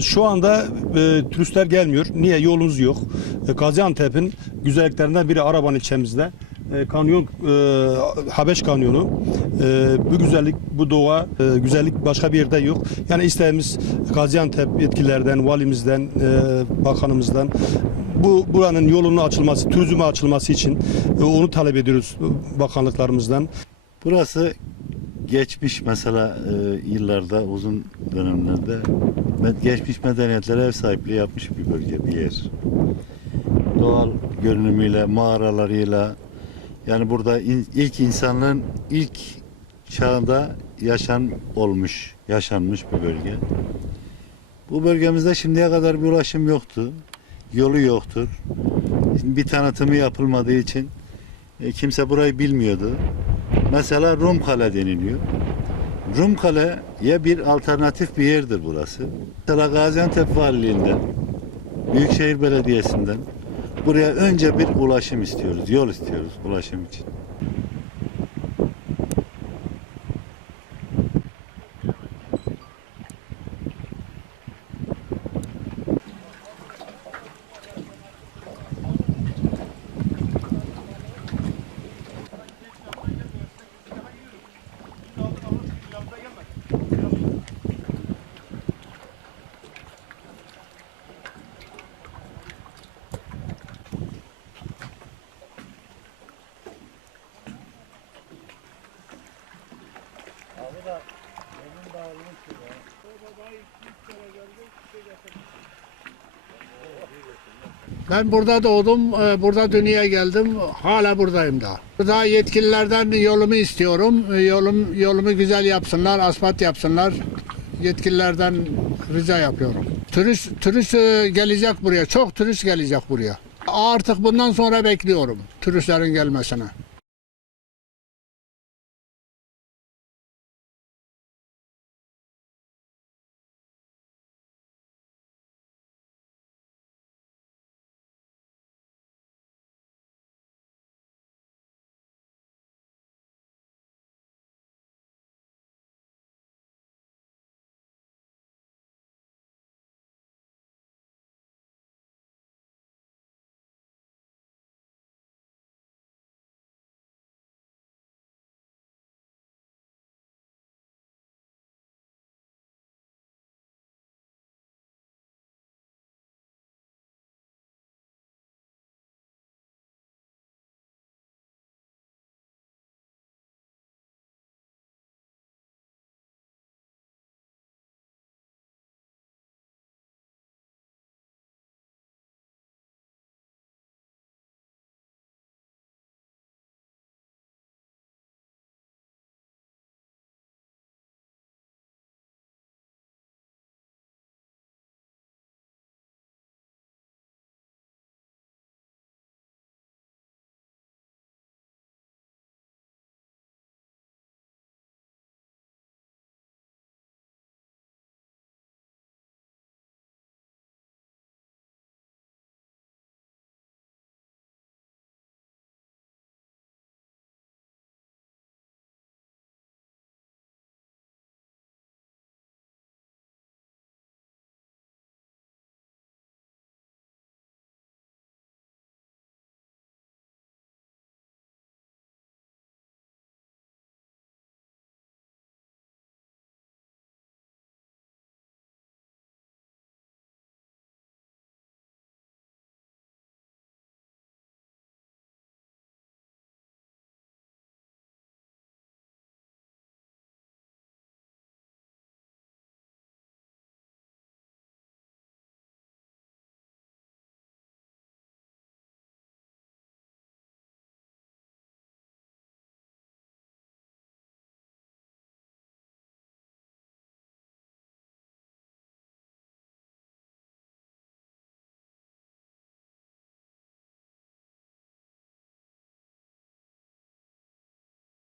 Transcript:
Şu anda e, turistler gelmiyor. Niye? Yolumuz yok. E, Gaziantep'in güzelliklerinden biri Araban ilçemizde. E, kanyon, e, Habeş Kanyonu. E, bu güzellik, bu doğa, e, güzellik başka bir yerde yok. Yani isteğimiz Gaziantep yetkililerden, valimizden, e, bakanımızdan bu buranın yolunun açılması, turizme açılması için e, onu talep ediyoruz bakanlıklarımızdan. Burası geçmiş mesela e, yıllarda uzun dönemlerde geçmiş medeniyetlere ev sahipliği yapmış bir bölge bir yer. Doğal görünümüyle, mağaralarıyla yani burada ilk insanlığın ilk çağında yaşan olmuş, yaşanmış bir bölge. Bu bölgemizde şimdiye kadar bir ulaşım yoktu. Yolu yoktur. Bir tanıtımı yapılmadığı için e, kimse burayı bilmiyordu. Mesela Rumkale deniliyor. Rumkale'ye bir alternatif bir yerdir burası. Mesela Gaziantep Valiliğinden, Büyükşehir Belediyesi'nden buraya önce bir ulaşım istiyoruz, yol istiyoruz ulaşım için. Ben burada doğdum, e, burada dünyaya geldim, hala buradayım daha. Burada yetkililerden yolumu istiyorum, E, yolum yolumu güzel yapsınlar, asfalt yapsınlar. Yetkililerden rica yapıyorum. Turist turist e, gelecek buraya, çok turist gelecek buraya. Artık bundan sonra bekliyorum turistlerin gelmesini.